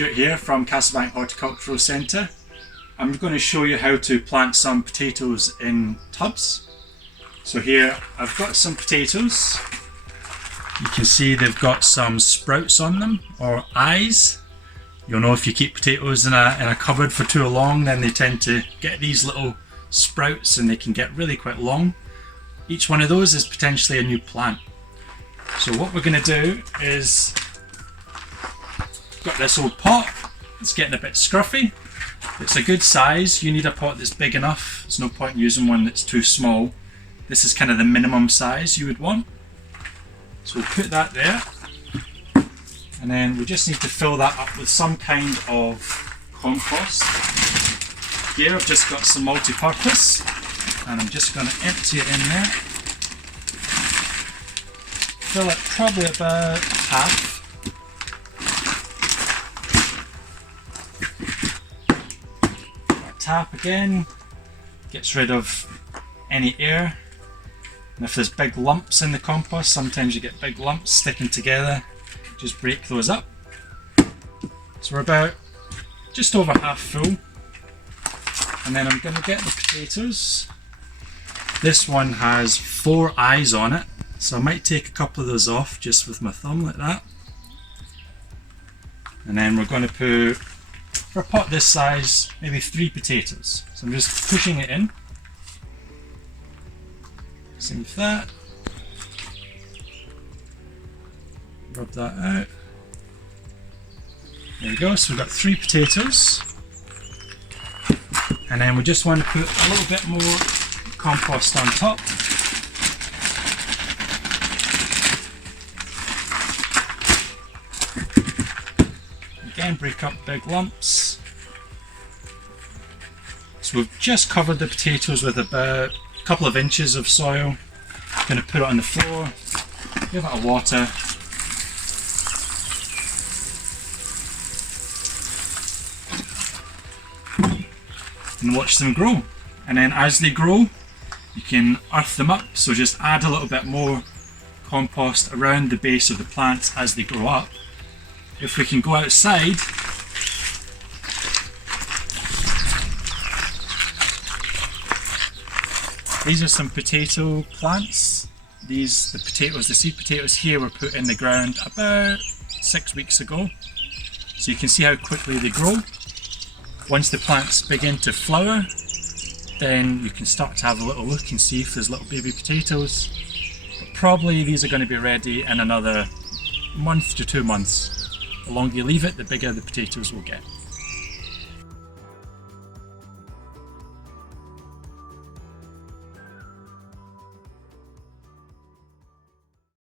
Stuart here from Castlebank Horticultural Centre. I'm going to show you how to plant some potatoes in tubs. So here I've got some potatoes. You can see they've got some sprouts on them, or eyes. You'll know if you keep potatoes in a cupboard for too long, then they tend to get these little sprouts and they can get really quite long. Each one of those is potentially a new plant. So what we're going to do is, got this old pot. It's getting a bit scruffy. It's a good size. You need a pot that's big enough. There's no point in using one that's too small. This is kind of the minimum size you would want. So we'll put that there. And then we just need to fill that up with some kind of compost. Here I've just got some multi-purpose and I'm just going to empty it in there. Fill it probably about half. Tap again, gets rid of any air, and if there's big lumps in the compost, sometimes you get big lumps sticking together, just break those up. So we're about just over half full, and then I'm going to get the potatoes. This one has 4 eyes on it, so I might take a couple of those off just with my thumb like that, and then we're going to put, for a pot this size, maybe 3 potatoes. So I'm just pushing it in. Same with that. Rub that out. There we go, so we've got 3 potatoes. And then we just want to put a little bit more compost on top. Again, break up big lumps. So we've just covered the potatoes with about a couple of inches of soil. Going to put it on the floor, give it a water. And watch them grow. And then as they grow, you can earth them up. So just add a little bit more compost around the base of the plants as they grow up. If we can go outside, these are some potato plants. The seed potatoes here were put in the ground about 6 weeks ago. So you can see how quickly they grow. Once the plants begin to flower, then you can start to have a little look and see if there's little baby potatoes. But probably these are going to be ready in another month to 2 months. The longer you leave it, the bigger the potatoes will get.